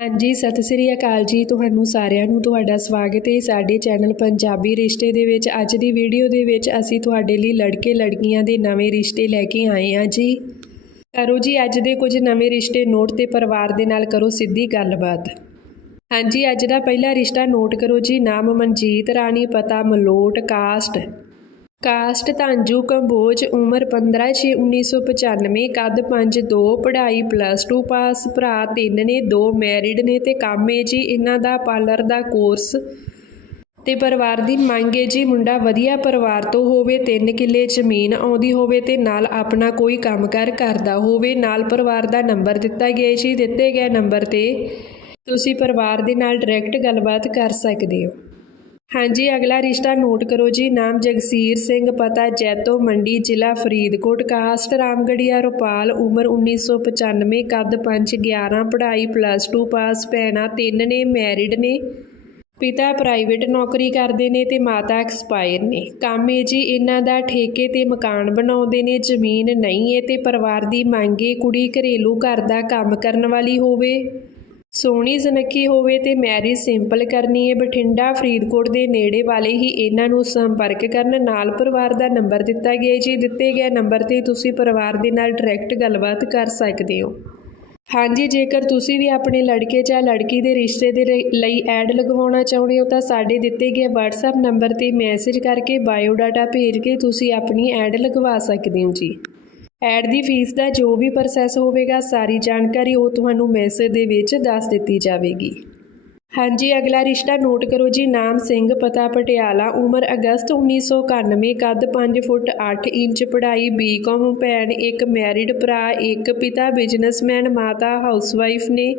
ਹਾਂਜੀ, ਸਤਿ ਸ੍ਰੀ ਅਕਾਲ ਜੀ ਤੁਹਾਨੂੰ ਸਾਰਿਆਂ ਨੂੰ, ਤੁਹਾਡਾ ਸਵਾਗਤ ਹੈ ਸਾਡੇ ਚੈਨਲ ਪੰਜਾਬੀ ਰਿਸ਼ਤੇ ਦੇ ਵਿੱਚ। ਅੱਜ ਦੀ ਵੀਡੀਓ ਦੇ ਵਿੱਚ ਅਸੀਂ ਤੁਹਾਡੇ ਲਈ ਲੜਕੇ ਲੜਕੀਆਂ ਦੇ ਨਵੇਂ ਰਿਸ਼ਤੇ ਲੈ ਕੇ ਆਏ ਹਾਂ ਜੀ। ਕਰੋ ਜੀ, ਅੱਜ ਦੇ ਕੁਝ ਨਵੇਂ ਰਿਸ਼ਤੇ ਨੋਟ ਤੇ ਪਰਿਵਾਰ ਦੇ ਨਾਲ ਕਰੋ ਸਿੱਧੀ ਗੱਲਬਾਤ। ਹਾਂਜੀ, ਅੱਜ ਦਾ ਪਹਿਲਾ ਰਿਸ਼ਤਾ ਨੋਟ ਕਰੋ ਜੀ। ਨਾਮ ਮਨਜੀਤ ਰਾਣੀ, ਪਤਾ ਮਲੋਟ, ਕਾਸਟ। ਕਾਸਟ ਤਾਂਜੂ ਕੰਬੋਜ ਉਮਰ 15/6/1995 ਕੱਦ 5'2 ਪੜ੍ਹਾਈ ਪਲੱਸ 2 ਪਾਸ ਭਰਾ ਤਿੰਨ ਨੇ, ਦੋ ਮੈਰਿਡ ਨੇ ਤੇ ਕੰਮ ਏ ਜੀ, ਇਹਨਾਂ ਦਾ ਪਾਰਲਰ ਦਾ ਕੋਰਸ ਤੇ ਪਰਿਵਾਰ ਦੀ ਮੰਗ ਏ ਜੀ, ਮੁੰਡਾ ਵਧੀਆ ਪਰਿਵਾਰ ਤੋਂ ਹੋਵੇ 3 ਕਿੱਲੇ ਜ਼ਮੀਨ ਆਉਂਦੀ ਹੋਵੇ ਤੇ ਨਾਲ ਆਪਣਾ ਕੋਈ ਕੰਮਕਾਰ ਕਰਦਾ ਹੋਵੇ, ਨਾਲ ਪਰਿਵਾਰ ਦਾ ਨੰਬਰ ਦਿੱਤਾ ਗਿਆ ਜੀ, ਦਿੱਤੇ ਗਏ ਨੰਬਰ ਤੇ ਤੁਸੀਂ ਪਰਿਵਾਰ ਦੇ ਨਾਲ ਡਾਇਰੈਕਟ ਗੱਲਬਾਤ ਕਰ ਸਕਦੇ ਹੋ। ਹਾਂਜੀ, ਅਗਲਾ ਰਿਸ਼ਤਾ ਨੋਟ ਕਰੋ ਜੀ। ਨਾਮ ਜਗਸੀਰ ਸਿੰਘ, ਪਤਾ ਜੈਤੋ ਮੰਡੀ, ਜ਼ਿਲ੍ਹਾ ਫਰੀਦਕੋਟ। ਕਾਸਟ ਰਾਮਗੜੀਆ, ਰੁਪਾਲ, ਉਮਰ 1995 ਕੱਦ 5 11 ਪੜ੍ਹਾਈ ਪਲੱਸ 2 ਪਾਸ ਭੈਣਾਂ ਤਿੰਨ ਨੇ ਮੈਰਿਡ ਨੇ। ਪਿਤਾ ਪ੍ਰਾਈਵੇਟ ਨੌਕਰੀ ਕਰਦੇ ਨੇ ਤੇ ਮਾਤਾ ਐਕਸਪਾਇਰ ਨੇ। ਕੰਮ ਏ ਜੀ, ਇਹਨਾਂ ਦਾ ਠੇਕੇ ਤੇ ਮਕਾਨ ਬਣਾਉਂਦੇ ਨੇ, ਜ਼ਮੀਨ ਨਹੀਂ ਏ ਤੇ ਪਰਿਵਾਰ ਦੀ ਮੰਗ ਏ ਕੁੜੀ ਘਰੇਲੂ ਘਰ ਦਾ ਕੰਮ ਕਰਨ ਵਾਲੀ ਹੋਵੇ। ਸੋਹਣੀ ਸੁਨੱਖੀ ਹੋਵੇ ਤੇ ਮੈਰਿਜ ਸਿੰਪਲ ਕਰਨੀ ਹੈ ਬਠਿੰਡਾ, ਫਰੀਦਕੋਟ ਦੇ ਨੇੜੇ ਵਾਲੇ ਹੀ ਇਹਨਾਂ ਨੂੰ ਸੰਪਰਕ ਕਰਨ ਨਾਲ ਪਰਿਵਾਰ ਦਾ ਨੰਬਰ ਦਿੱਤਾ ਗਿਆ ਜੀ ਦਿੱਤੇ ਗਏ ਨੰਬਰ ਤੇ ਤੁਸੀਂ ਪਰਿਵਾਰ ਦੇ ਨਾਲ ਡਾਇਰੈਕਟ ਗੱਲਬਾਤ ਕਰ ਸਕਦੇ ਹੋ। ਹਾਂਜੀ, ਜੇਕਰ ਤੁਸੀਂ ਵੀ ਆਪਣੇ ਲੜਕੇ ਜਾਂ ਲੜਕੀ ਦੇ ਰਿਸ਼ਤੇ ਦੇ ਲਈ- ਲਈ ਐਡ ਲਗਵਾਉਣਾ ਚਾਹੁੰਦੇ ਹੋ ਤਾਂ ਸਾਡੇ ਦਿੱਤੇ ਗਏ WhatsApp ਨੰਬਰ ਤੇ ਮੈਸੇਜ ਕਰਕੇ ਬਾਇਓ ਡਾਟਾ ਭੇਜ ਕੇ ਤੁਸੀਂ ਆਪਣੀ ਐਡ ਲਗਵਾ ਸਕਦੇ ਹੋ ਜੀ। ਐਡ ਦੀ ਫੀਸ ਦਾ ਜੋ ਵੀ ਪ੍ਰੋਸੈਸ ਹੋਵੇਗਾ, ਸਾਰੀ ਜਾਣਕਾਰੀ ਉਹ ਤੁਹਾਨੂੰ ਮੈਸੇਜ ਦੇ ਵਿੱਚ ਦੱਸ ਦਿੱਤੀ ਜਾਵੇਗੀ। ਹਾਂਜੀ, ਅਗਲਾ ਰਿਸ਼ਤਾ ਨੋਟ ਕਰੋ ਜੀ। ਨਾਮ ਸਿੰਘ, ਪਤਾ ਪਟਿਆਲਾ, ਉਮਰ ਅਗਸਤ 1991 ਕੱਦ 5 ਫੁੱਟ 8 ਇੰਚ, ਪੜ੍ਹਾਈ ਬੀਕਾਮ ਭੈਣ, ਇੱਕ ਮੈਰਿਡ ਭਰਾ, ਇੱਕ ਪਿਤਾ ਬਿਜ਼ਨਸਮੈਨ ਮਾਤਾ ਹਾਊਸਵਾਈਫ ਨੇ।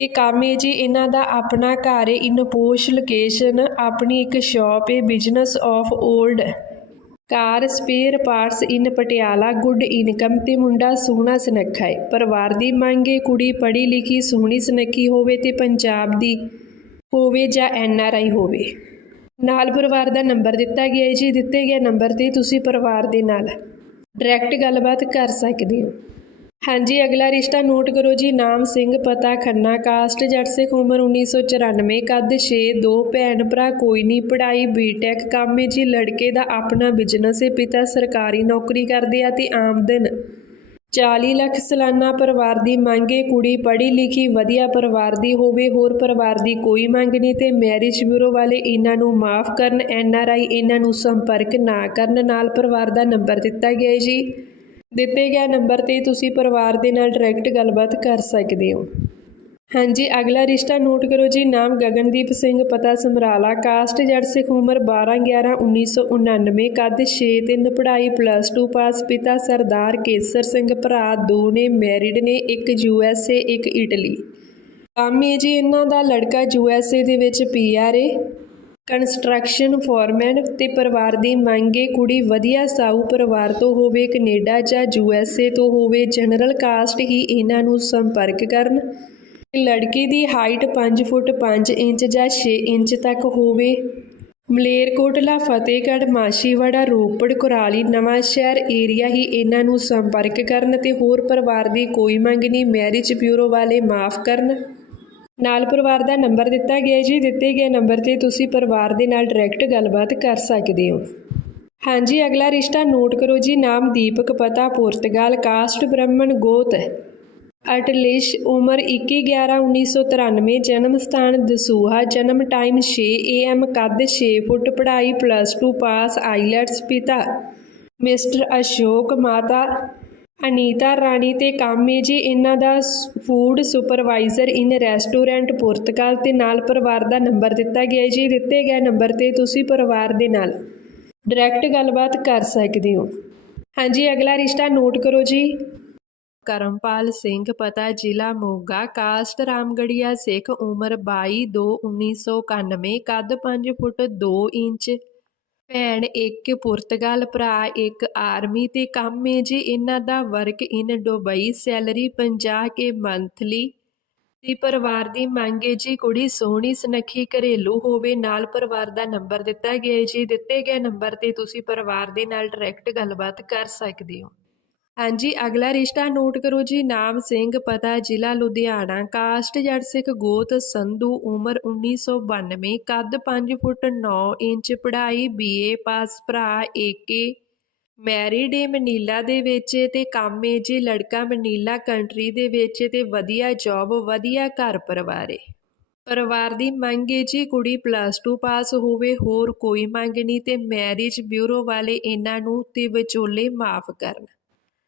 ਇਹ ਕੰਮ ਹੈ ਜੀ, ਇਹਨਾਂ ਦਾ ਆਪਣਾ ਘਰ ਹੈ ਇਨ ਲੋਕੇਸ਼ਨ ਆਪਣੀ ਇੱਕ ਸ਼ਾਪ ਹੈ business of old car spare parts in Patiala good income ਤੇ ਮੁੰਡਾ ਸੋਹਣਾ ਸੁਨੱਖਾ ਹੈ। ਪਰਿਵਾਰ ਦੀ ਮੰਗ ਹੈ, ਕੁੜੀ ਪੜ੍ਹੀ ਲਿਖੀ, ਸੋਹਣੀ ਸੁਨੱਖੀ ਹੋਵੇ ਤੇ ਪੰਜਾਬ ਦੀ ਹੋਵੇ ਜਾਂ ਐਨ ਆਰ ਆਈ ਹੋਵੇ। ਨਾਲ ਪਰਿਵਾਰ ਦਾ ਨੰਬਰ ਦਿੱਤਾ ਗਿਆ ਹੈ ਜੀ। ਦਿੱਤੇ ਗਏ ਨੰਬਰ ਤੇ ਤੁਸੀਂ ਪਰਿਵਾਰ ਦੇ ਨਾਲ ਡਾਇਰੈਕਟ ਗੱਲਬਾਤ ਕਰ ਸਕਦੇ ਹੋ। ਹਾਂਜੀ, ਅਗਲਾ ਰਿਸ਼ਤਾ ਨੋਟ ਕਰੋ ਜੀ, ਨਾਮ ਸਿੰਘ, ਪਤਾ ਖੰਨਾ, ਕਾਸਟ, ਜੱਟ ਸਿੱਖ ਉਮਰ 1994 ਕੱਦ 6 ਦੋ ਭੈਣ ਭਰਾ, ਕੋਈ ਨਹੀਂ ਪੜ੍ਹਾਈ ਬੀਟੈਕ ਕੰਮ ਹੈ ਜੀ, ਲੜਕੇ ਦਾ ਆਪਣਾ ਬਿਜ਼ਨਸ ਹੈ, ਪਿਤਾ ਸਰਕਾਰੀ ਨੌਕਰੀ ਕਰਦੇ ਆ ਤੇ ਆਮਦਨ 40 ਲੱਖ ਸਾਲਾਨਾ ਪਰਿਵਾਰ ਦੀ ਮੰਗ ਹੈ, ਕੁੜੀ ਪੜ੍ਹੀ ਲਿਖੀ, ਵਧੀਆ ਪਰਿਵਾਰ ਦੀ ਹੋਵੇ, ਹੋਰ ਪਰਿਵਾਰ ਦੀ ਕੋਈ ਮੰਗ ਨਹੀਂ ਤੇ ਮੈਰਿਜ ਬਿਊਰੋ ਵਾਲੇ ਇਹਨਾਂ ਨੂੰ ਮਾਫ ਕਰਨ ਐਨ ਆਰ ਆਈ ਇਹਨਾਂ ਨੂੰ ਸੰਪਰਕ ਨਾ ਕਰਨ, ਨਾਲ ਪਰਿਵਾਰ ਦਾ ਨੰਬਰ ਦਿੱਤਾ ਗਿਆ ਹੈ ਜੀ। ਦਿੱਤੇ ਗਏ ਨੰਬਰ ਤੇ ਤੁਸੀਂ ਪਰਿਵਾਰ ਦੇ ਨਾਲ ਡਾਇਰੈਕਟ ਗੱਲਬਾਤ ਕਰ ਸਕਦੇ ਹੋ। ਹਾਂਜੀ, ਅਗਲਾ ਰਿਸ਼ਤਾ ਨੋਟ ਕਰੋ ਜੀ। ਨਾਮ ਗਗਨਦੀਪ ਸਿੰਘ, ਪਤਾ ਸਮਰਾਲਾ ਕਾਸਟ ਜੱਟ ਸਿੱਖ ਉਮਰ 12 11 1999 ਕੱਦ 6 3 ਪੜ੍ਹਾਈ ਪਲੱਸ 2 ਪਾਸ ਪਿਤਾ ਸਰਦਾਰ ਕੇਸਰ ਸਿੰਘ, ਭਰਾ ਦੋ ਨੇ ਮੈਰਿਡ ਨੇ, ਇੱਕ ਯੂ ਐਸ ਏ ਇੱਕ ਇਟਲੀ ਕੰਮ ਹੈ ਜੀ, ਇਹਨਾਂ ਦਾ ਲੜਕਾ ਯੂ ਐਸ ਏ ਦੇ ਵਿੱਚ ਪੀ ਆਰ ਏ। ਕੰਸਟਰਕਸ਼ਨ ਫੋਰਮੈਨ ਤੇ ਪਰਿਵਾਰ ਦੀ ਮੰਗੇ ਕੁੜੀ ਵਧੀਆ ਸਾਊ ਪਰਿਵਾਰ ਤੋਂ ਹੋਵੇ, ਕੈਨੇਡਾ ਜਾਂ ਯੂ ਐਸ ਏ ਤੋਂ ਹੋਵੇ, ਜਨਰਲ ਕਾਸਟ ਹੀ ਇਹਨਾਂ ਨੂੰ ਸੰਪਰਕ ਕਰਨ। ਲੜਕੀ ਦੀ ਹਾਈਟ 5 ਫੁੱਟ 5 ਇੰਚ ਜਾਂ 6 ਇੰਚ ਤੱਕ ਹੋਵੇ। ਮਲੇਰਕੋਟਲਾ ਫਤਿਹਗੜ੍ਹ ਮਾਸ਼ੀਵਾੜਾ ਰੋਪੜ, ਕੁਰਾਲੀ ਨਵਾਂ ਸ਼ਹਿਰ ਏਰੀਆ ਹੀ ਇਹਨਾਂ ਨੂੰ ਸੰਪਰਕ ਕਰਨ ਤੇ ਹੋਰ ਪਰਿਵਾਰ ਦੀ ਕੋਈ ਮੰਗ ਨਹੀਂ, ਮੈਰਿਜ ਬਿਊਰੋ ਵਾਲੇ ਮਾਫ ਕਰਨ। ਨਾਲ ਪਰਿਵਾਰ ਦਾ ਨੰਬਰ ਦਿੱਤਾ ਗਿਆ ਜੀ। ਦਿੱਤੇ ਗਏ ਨੰਬਰ ਤੇ ਤੁਸੀਂ ਪਰਿਵਾਰ ਦੇ ਨਾਲ ਡਾਇਰੈਕਟ ਗੱਲਬਾਤ ਕਰ ਸਕਦੇ ਹੋ। ਹਾਂਜੀ, ਅਗਲਾ ਰਿਸ਼ਤਾ ਨੋਟ ਕਰੋ ਜੀ। ਨਾਮ ਦੀਪਕ, ਪਤਾ ਪੁਰਤਗਾਲ, ਕਾਸਟ ਬ੍ਰਾਹਮਣ, ਗੋਤ। ਅਟਲਿਸ਼, ਉਮਰ 21/11/1993 ਜਨਮ ਸਥਾਨ ਦਸੂਹਾ, ਜਨਮ ਟਾਈਮ 6 AM ਕੱਦ 6 ਫੁੱਟ, ਪੜ੍ਹਾਈ ਪਲੱਸ 2 ਪਾਸ ਆਈਲੈਟਸ, ਪਿਤਾ। ਮਿਸਟਰ ਅਸ਼ੋਕ, ਮਾਤਾ ਅਨੀਤਾ ਰਾਣੀ ਤੇ ਕੰਮ ਹੈ ਜੀ, ਇਹਨਾਂ ਦਾ ਫੂਡ ਸੁਪਰਵਾਈਜ਼ਰ ਇਨ ਰੈਸਟੋਰੈਂਟ ਪੁਰਤਗਾਲ ਤੇ ਨਾਲ ਪਰਿਵਾਰ ਦਾ ਨੰਬਰ ਦਿੱਤਾ ਗਿਆ ਹੈ ਜੀ। ਦਿੱਤੇ ਗਏ ਨੰਬਰ ਤੇ ਤੁਸੀਂ ਪਰਿਵਾਰ ਦੇ ਨਾਲ ਡਾਇਰੈਕਟ ਗੱਲਬਾਤ ਕਰ ਸਕਦੇ ਹੋ। ਹਾਂਜੀ, ਅਗਲਾ ਰਿਸ਼ਤਾ ਨੋਟ ਕਰੋ ਜੀ। ਕਰਮਪਾਲ ਸਿੰਘ, ਪਤਾ ਜ਼ਿਲ੍ਹਾ ਮੋਗਾ, ਕਾਸਟ ਰਾਮਗੜੀਆ, ਸਿੱਖ ਉਮਰ 22 2 1991 ਕੱਦ 5 ਫੁੱਟ 2 ਇੰਚ ਭੈਣ, ਇੱਕ ਪੁਰਤਗਾਲ ਭਰਾ, ਇੱਕ ਆਰਮੀ ਤੇ ਕੰਮ ਹੈ ਜੀ ਇਹਨਾਂ ਦਾ work in Dubai salary 50 K monthly. ਤੇ ਪਰਿਵਾਰ ਦੀ ਮੰਗ ਹੈ ਜੀ ਕੁੜੀ ਸੋਹਣੀ ਸੁਨੱਖੀ ਘਰੇਲੂ ਹੋਵੇ, ਨਾਲ ਪਰਿਵਾਰ ਦਾ ਨੰਬਰ ਦਿੱਤਾ ਗਿਆ ਜੀ, ਦਿੱਤੇ ਗਏ ਨੰਬਰ ਤੇ ਤੁਸੀਂ ਪਰਿਵਾਰ ਦੇ ਨਾਲ ਡਾਇਰੈਕਟ ਗੱਲਬਾਤ ਕਰ ਸਕਦੇ ਹੋ। ਹਾਂਜੀ, ਅਗਲਾ ਰਿਸ਼ਤਾ ਨੋਟ ਕਰੋ ਜੀ। ਨਾਮ ਸਿੰਘ, ਪਤਾ, ਜ਼ਿਲ੍ਹਾ ਲੁਧਿਆਣਾ। ਕਾਸਟ ਜੜ ਸਿੱਖ ਗੋਤ, ਸੰਧੂ, ਉਮਰ 1992 ਕੱਦ 5 ਫੁੱਟ 9 ਇੰਚ, ਪੜ੍ਹਾਈ ਬੀਏ, ਪਾਸ ਭਰਾ, ਏਕੇ। ਮੈਰਿਡ ਏ ਮਨੀਲਾ ਦੇ ਵਿੱਚ ਤੇ ਕੰਮ ਏ ਜੀ ਲੜਕਾ ਮਨੀਲਾ ਕੰਟਰੀ ਦੇ ਵਿੱਚ ਤੇ ਵਧੀਆ ਜੌਬ ਵਧੀਆ ਘਰ ਪਰਿਵਾਰ ਏ। ਪਰਿਵਾਰ ਦੀ ਮੰਗ ਏ ਜੀ ਕੁੜੀ ਪਲੱਸ 2 ਪਾਸ ਹੋਵੇ, ਹੋਰ ਕੋਈ ਮੰਗ ਨਹੀਂ ਤੇ ਮੈਰਿਜ ਬਿਊਰੋ ਵਾਲੇ ਇਹਨਾਂ ਨੂੰ ਤੇ ਵਿਚੋਲੇ ਮਾਫ ਕਰਨ।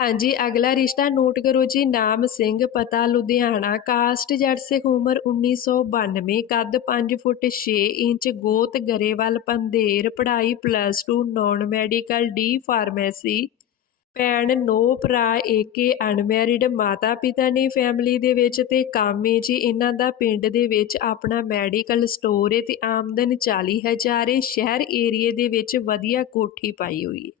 ਹਾਂਜੀ, ਅਗਲਾ ਰਿਸ਼ਤਾ ਨੋਟ ਕਰੋ ਜੀ, ਨਾਮ ਸਿੰਘ, ਪਤਾ ਲੁਧਿਆਣਾ, ਕਾਸਟ ਜੱਟ ਸਿੱਖ ਉਮਰ 1992 ਕੱਦ 5 ਫੁੱਟ 6 ਇੰਚ, ਗੋਤ ਗਰੇਵਾਲ ਪੰਧੇਰ ਪੜ੍ਹਾਈ plus 2 non medical D pharmacy ਭੈਣ ਨੋ, ਭਰਾ ਏਕੇ ਅਨਮੈਰਿਡ ਮਾਤਾ ਪਿਤਾ ਨੇ ਫੈਮਿਲੀ ਦੇ ਵਿੱਚ ਤੇ ਕੰਮ ਏ ਜੀ, ਇਹਨਾਂ ਦਾ ਪਿੰਡ ਦੇ ਵਿੱਚ ਆਪਣਾ ਮੈਡੀਕਲ ਸਟੋਰ ਏ ਤੇ ਆਮਦਨ 40000 ਏ, ਸ਼ਹਿਰ ਏਰੀਏ ਦੇ ਵਿੱਚ ਵਧੀਆ ਕੋਠੀ ਪਾਈ ਹੋਈ ਹੈ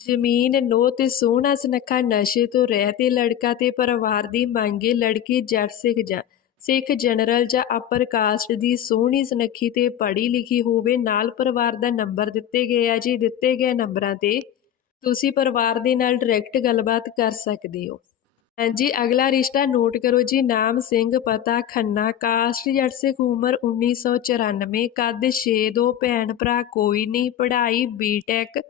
ਜ਼ਮੀਨ ਨੋ ਤੇ ਸੋਹਣਾ ਸੁਨੱਖਾ ਨਸ਼ੇ ਤੋਂ ਰਹਿ ਤੇ ਲੜਕਾ ਤੇ ਪਰਿਵਾਰ ਦੀ ਮੰਗੇ ਲੜਕੀ ਜੱਟ ਸਿੱਖ ਜਾਂ ਸਿੱਖ ਜਨਰਲ ਜਾਂ ਅਪਰ ਕਾਸਟ ਦੀ ਸੋਹਣੀ ਸੁਨੱਖੀ ਤੇ ਪੜ੍ਹੀ ਲਿਖੀ ਹੋਵੇ, ਨਾਲ ਪਰਿਵਾਰ ਦਾ ਨੰਬਰ ਦਿੱਤੇ ਗਏ ਆ ਜੀ। ਦਿੱਤੇ ਗਏ ਨੰਬਰਾਂ ਤੇ ਤੁਸੀਂ ਪਰਿਵਾਰ ਦੇ ਨਾਲ ਡਾਇਰੈਕਟ ਗੱਲਬਾਤ ਕਰ ਸਕਦੇ ਹੋ। ਹਾਂਜੀ, ਅਗਲਾ ਰਿਸ਼ਤਾ ਨੋਟ ਕਰੋ ਜੀ। ਨਾਮ ਸਿੰਘ, ਪਤਾ, ਖੰਨਾ ਕਾਸਟ ਜੱਟ ਸਿੱਖ, ਉਮਰ 1994 ਕੱਦ 6 ਦੋ, ਭੈਣ ਭਰਾ, ਕੋਈ ਨਹੀਂ ਪੜ੍ਹਾਈ ਬੀਟੈਕ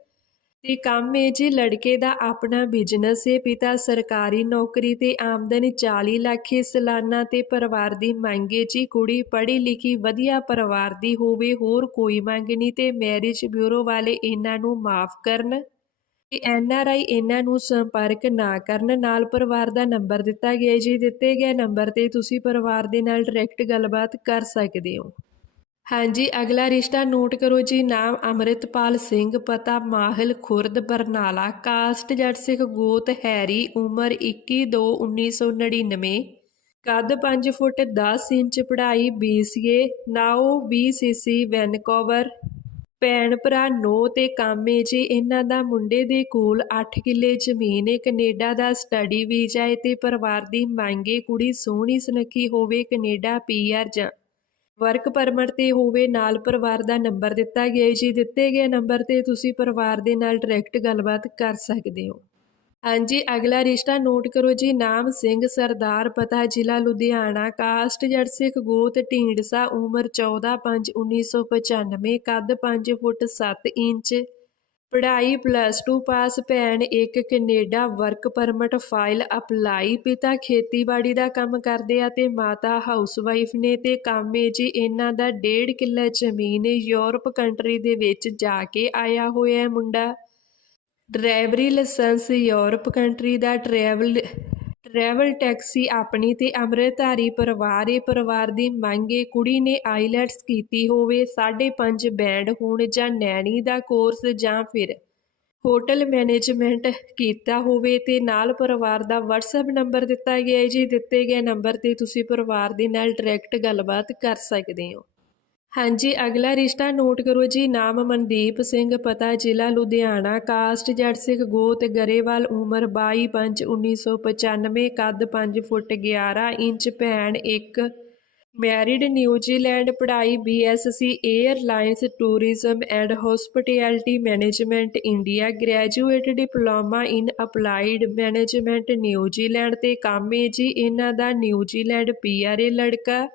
ਤੇ ਕੰਮ ਏ ਜੀ ਲੜਕੇ ਦਾ ਆਪਣਾ ਬਿਜ਼ਨਸ ਏ, ਪਿਤਾ ਸਰਕਾਰੀ ਨੌਕਰੀ ਤੇ ਆਮਦਨ 40 ਲੱਖ ਏ, ਸਾਲਾਨਾ ਤੇ ਪਰਿਵਾਰ ਦੀ ਮੰਗ ਏ, ਜੀ ਕੁੜੀ ਪੜ੍ਹੀ ਲਿਖੀ ਵਧੀਆ ਪਰਿਵਾਰ ਦੀ ਹੋਵੇ, ਹੋਰ ਕੋਈ ਮੰਗ ਨਹੀਂ ਤੇ ਮੈਰਿਜ ਬਿਊਰੋ ਵਾਲੇ ਇਹਨਾਂ ਨੂੰ ਮਾਫ ਕਰਨ। ਤੇ ਐਨ ਆਰ ਆਈ ਇਹਨਾਂ ਨੂੰ ਸੰਪਰਕ ਨਾ ਕਰਨ, ਨਾਲ ਪਰਿਵਾਰ ਦਾ ਨੰਬਰ ਦਿੱਤਾ ਗਿਆ ਜੀ ਦਿੱਤੇ ਗਏ ਨੰਬਰ ਤੇ ਤੁਸੀਂ ਪਰਿਵਾਰ ਦੇ ਨਾਲ ਡਾਇਰੈਕਟ ਗੱਲਬਾਤ ਕਰ ਸਕਦੇ ਹੋ। ਹਾਂਜੀ, ਅਗਲਾ ਰਿਸ਼ਤਾ ਨੋਟ ਕਰੋ ਜੀ, ਨਾਮ ਅਮਰਿਤਪਾਲ ਸਿੰਘ, ਪਤਾ ਮਾਹਲ, ਖੁਰਦ, ਬਰਨਾਲਾ, ਕਾਸਟ ਜੱਟ ਸਿੱਖ ਗੋਤ, ਹੈਰੀ, ਉਮਰ 21 2 1999 ਕੱਦ 5 ਫੁੱਟ 10 ਇੰਚ, ਪੜ੍ਹਾਈ BCA ਨਾਓ BCC ਵੈਨਕੂਵਰ, ਭੈਣ ਭਰਾ ਨੋ ਤੇ ਕਾਮੇ ਜੀ, ਇਹਨਾਂ ਦਾ ਮੁੰਡੇ ਦੇ ਕੋਲ 8 ਕਿੱਲੇ ਜ਼ਮੀਨ ਏ, ਕੈਨੇਡਾ ਦਾ ਸਟੱਡੀ ਵੀਜ਼ਾ ਏ ਤੇ ਪਰਿਵਾਰ ਦੀ ਮੰਗੇ ਕੁੜੀ ਸੋਹਣੀ ਸੁਨੱਖੀ ਹੋਵੇ, ਕੈਨੇਡਾ ਪੀਆਰ ਜਾਂ ਵਰਕ ਪਰਮਿਟ ਤੇ ਹੋਵੇ, ਨਾਲ ਪਰਿਵਾਰ ਦਾ ਨੰਬਰ ਦਿੱਤਾ ਗਿਆ ਹੈ। ਜੀ ਦਿੱਤੇ ਗਏ ਨੰਬਰ ਤੇ ਤੁਸੀਂ ਪਰਿਵਾਰ ਦੇ ਨਾਲ ਡਾਇਰੈਕਟ ਗੱਲਬਾਤ ਕਰ ਸਕਦੇ ਹੋ। ਹਾਂਜੀ, ਅਗਲਾ ਰਿਸ਼ਤਾ ਨੋਟ ਕਰੋ ਜੀ। ਨਾਮ ਸਿੰਘ, ਸਰਦਾਰ, ਪਤਾ, ਜ਼ਿਲ੍ਹਾ ਲੁਧਿਆਣਾ। ਕਾਸਟ ਜੜ ਸਿੱਖ, ਗੋਤ, ਢੀਂਡਸਾ, ਉਮਰ 14 5 1995 ਕੱਦ 5 ਫੁੱਟ 7 ਇੰਚ। ਪੜ੍ਹਾਈ ਪਲੱਸ ਟੂ ਪਾਸ ਭੈਣ ਇੱਕ Canada work permit file apply ਪਿਤਾ ਖੇਤੀਬਾੜੀ ਦਾ ਕੰਮ ਕਰਦੇ ਆ ਤੇ ਮਾਤਾ ਹਾਊਸਵਾਈਫ ਨੇ ਤੇ ਕੰਮ ਏ ਜੀ ਇਹਨਾਂ ਦਾ ਡੇਢ ਕਿੱਲਾ ਜ਼ਮੀਨ ਯੂਰਪ ਕੰਟਰੀ ਦੇ ਵਿੱਚ ਜਾ ਕੇ ਆਇਆ ਹੋਇਆ ਹੈ ਮੁੰਡਾ। ਡਰਾਈਵਰੀ ਲਾਇਸੈਂਸ ਯੂਰਪ ਕੰਟਰੀ ਦਾ ਟਰੈਵਲ ਟਰੈਵਲ ਟੈਕਸੀ ਆਪਣੀ ਤੇ ਅੰਮ੍ਰਿਤਧਾਰੀ ਪਰਿਵਾਰ ਏ ਪਰਿਵਾਰ ਦੀ ਮੰਗ ਏ, ਕੁੜੀ ਨੇ ਆਈਲੈਟਸ ਕੀਤੀ ਹੋਵੇ 5.5 ਬੈਂਡ ਹੋਣ ਜਾਂ ਨੈਣੀ ਦਾ ਕੋਰਸ ਜਾਂ ਫਿਰ ਹੋਟਲ ਮੈਨੇਜਮੈਂਟ ਕੀਤਾ ਹੋਵੇ ਤੇ ਨਾਲ ਪਰਿਵਾਰ ਦਾ WhatsApp ਨੰਬਰ ਦਿੱਤਾ ਗਿਆ ਹੈ ਜੀ, ਦਿੱਤੇ ਗਏ ਨੰਬਰ ਤੇ ਤੁਸੀਂ ਪਰਿਵਾਰ ਦੇ ਨਾਲ ਡਾਇਰੈਕਟ ਗੱਲਬਾਤ ਕਰ ਸਕਦੇ ਹੋ। ਹਾਂਜੀ, ਅਗਲਾ ਰਿਸ਼ਤਾ ਨੋਟ ਕਰੋ ਜੀ। ਨਾਮ ਮਨਦੀਪ ਸਿੰਘ, ਪਤਾ ਜ਼ਿਲ੍ਹਾ ਲੁਧਿਆਣਾ। ਕਾਸਟ ਜੱਟ ਸਿੱਖ ਗੋਤ, ਗਰੇਵਾਲ ਉਮਰ 22 5 1995 ਕੱਦ 5 ਫੁੱਟ 11 ਇੰਚ, ਭੈਣ ਇੱਕ। ਮੈਰਿਡ ਨਿਊਜ਼ੀਲੈਂਡ ਪੜ੍ਹਾਈ BSc airlines tourism and hospitality management India. Graduate diploma in applied management New Zealand ਤੇ ਕੰਮ ਏ ਜੀ। ਇਹਨਾਂ ਦਾ ਨਿਊਜ਼ੀਲੈਂਡ ਪੀਆਰਏ ਲੜਕਾ।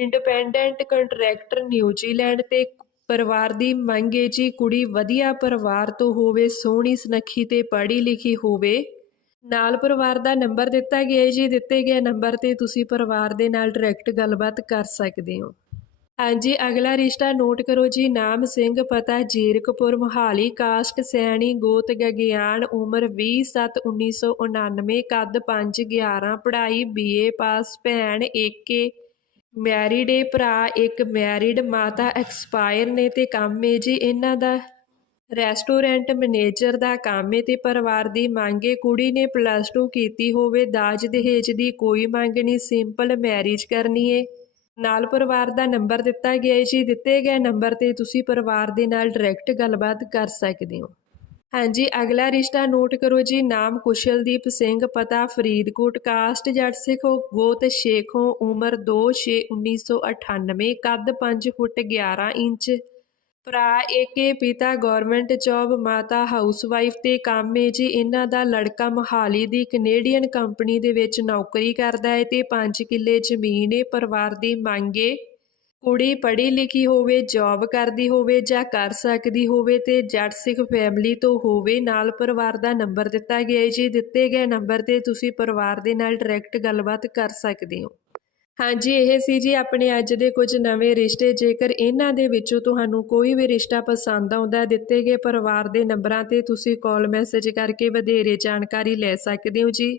ਇੰਡੀਪੈਂਡੈਂਟ ਕੰਟਰੈਕਟਰ ਨਿਊਜ਼ੀਲੈਂਡ ਤੇ ਪਰਿਵਾਰ ਦੀ ਮੰਗ ਏ ਜੀ ਕੁੜੀ ਵਧੀਆ ਪਰਿਵਾਰ ਤੋਂ ਹੋਵੇ, ਸੋਹਣੀ ਸੁਨੱਖੀ ਤੇ ਪੜ੍ਹੀ ਲਿਖੀ ਹੋਵੇ। ਨਾਲ ਪਰਿਵਾਰ ਦਾ ਨੰਬਰ ਦਿੱਤਾ ਗਿਆ ਹੈ ਜੀ, ਦਿੱਤੇ ਗਏ ਨੰਬਰ ਤੇ ਤੁਸੀਂ ਪਰਿਵਾਰ ਦੇ ਨਾਲ ਡਾਇਰੈਕਟ ਗੱਲਬਾਤ ਕਰ ਸਕਦੇ ਹੋ। ਹਾਂਜੀ, ਅਗਲਾ ਰਿਸ਼ਤਾ ਨੋਟ ਕਰੋ ਜੀ, ਨਾਮ ਸਿੰਘ, ਪਤਾ ਜੀਰਕਪੁਰ, ਮੋਹਾਲੀ ਕਾਸਟ ਸੈਣੀ, ਗੋਤ, ਗਗਿਆਨ, ਉਮਰ 20 7 1999 ਕੱਦ 5 11 ਪੜ੍ਹਾਈ ਬੀਏ ਪਾਸ ਭੈਣ ਏਕੇ ਮੈਰਿਡ ਏ ਭਰਾ, ਇੱਕ ਮੈਰਿਡ ਮਾਤਾ ਐਕਸਪਾਇਰ ਨੇ ਤੇ ਕੰਮ ਏ ਜੀ ਇਹਨਾਂ ਦਾ। ਰੈਸਟੋਰੈਂਟ ਮੈਨੇਜਰ ਦਾ ਕੰਮ ਏ ਤੇ ਪਰਿਵਾਰ ਦੀ ਮੰਗ ਏ, ਕੁੜੀ ਨੇ ਪਲੱਸ 2 ਕੀਤੀ ਹੋਵੇ, ਦਾਜ ਦਹੇਜ ਦੀ ਕੋਈ ਮੰਗ ਨਹੀਂ, ਸਿੰਪਲ ਮੈਰਿਜ ਕਰਨੀ ਏ। ਨਾਲ ਪਰਿਵਾਰ ਦਾ ਨੰਬਰ ਦਿੱਤਾ ਗਿਆ ਏ ਜੀ, ਦਿੱਤੇ ਗਏ ਨੰਬਰ ਤੇ ਤੁਸੀਂ ਪਰਿਵਾਰ ਦੇ ਨਾਲ ਡਾਇਰੈਕਟ ਗੱਲਬਾਤ ਕਰ ਸਕਦੇ ਹੋ। ਹਾਂਜੀ, ਅਗਲਾ ਰਿਸ਼ਤਾ ਨੋਟ ਕਰੋ ਜੀ। ਨਾਮ ਕੁਸ਼ਲਦੀਪ ਸਿੰਘ, ਪਤਾ ਫਰੀਦਕੋਟ, ਕਾਸਟ ਜੱਟ ਸਿੱਖੋ, ਗੋਤ ਸ਼ੇਖੋਂ, ਉਮਰ 2/6/1998 ਕੱਦ 5 ਫੁੱਟ 11 ਇੰਚ। ਭਰਾ ਏਕੇ, ਪਿਤਾ ਗਵਰਨਮੈਂਟ ਜੌਬ, ਮਾਤਾ ਹਾਊਸਵਾਈਫ ਤੇ ਕੰਮ ਏ ਜੀ। ਇਹਨਾਂ ਦਾ ਲੜਕਾ ਮੋਹਾਲੀ ਦੀ ਕੈਨੇਡੀਅਨ ਕੰਪਨੀ ਦੇ ਵਿੱਚ ਨੌਕਰੀ ਕਰਦਾ ਹੈ ਤੇ 5 ਕਿੱਲੇ ਜ਼ਮੀਨ ਏ। ਪਰਿਵਾਰ ਦੀ ਮੰਗ ਏ ਕੁੜੀ ਪੜ੍ਹੀ ਲਿਖੀ ਹੋਵੇ ਜੌਬ ਕਰਦੀ ਹੋਵੇ ਜਾਂ ਕਰ ਸਕਦੀ ਹੋਵੇ ਤੇ ਜੱਟ ਸਿੱਖ ਫੈਮਿਲੀ ਤੋਂ ਹੋਵੇ, ਨਾਲ ਪਰਿਵਾਰ ਦਾ ਨੰਬਰ ਦਿੱਤਾ ਗਿਆ ਹੈ ਜੀ। ਦਿੱਤੇ ਗਏ ਨੰਬਰ ਤੇ ਤੁਸੀਂ ਪਰਿਵਾਰ ਦੇ ਨਾਲ ਡਾਇਰੈਕਟ ਗੱਲਬਾਤ ਕਰ ਸਕਦੇ ਹੋ। ਹਾਂਜੀ, ਇਹ ਸੀ ਜੀ ਆਪਣੇ ਅੱਜ ਦੇ ਕੁਝ ਨਵੇਂ ਰਿਸ਼ਤੇ। ਜੇਕਰ ਇਹਨਾਂ ਦੇ ਵਿੱਚੋਂ ਤੁਹਾਨੂੰ ਕੋਈ ਵੀ ਰਿਸ਼ਤਾ ਪਸੰਦ ਆਉਂਦਾ, ਦਿੱਤੇ ਗਏ ਪਰਿਵਾਰ ਦੇ ਨੰਬਰਾਂ ਤੇ ਤੁਸੀਂ ਕਾਲ ਮੈਸੇਜ ਕਰਕੇ ਵਧੇਰੇ ਜਾਣਕਾਰੀ ਲੈ ਸਕਦੇ ਹੋ ਜੀ।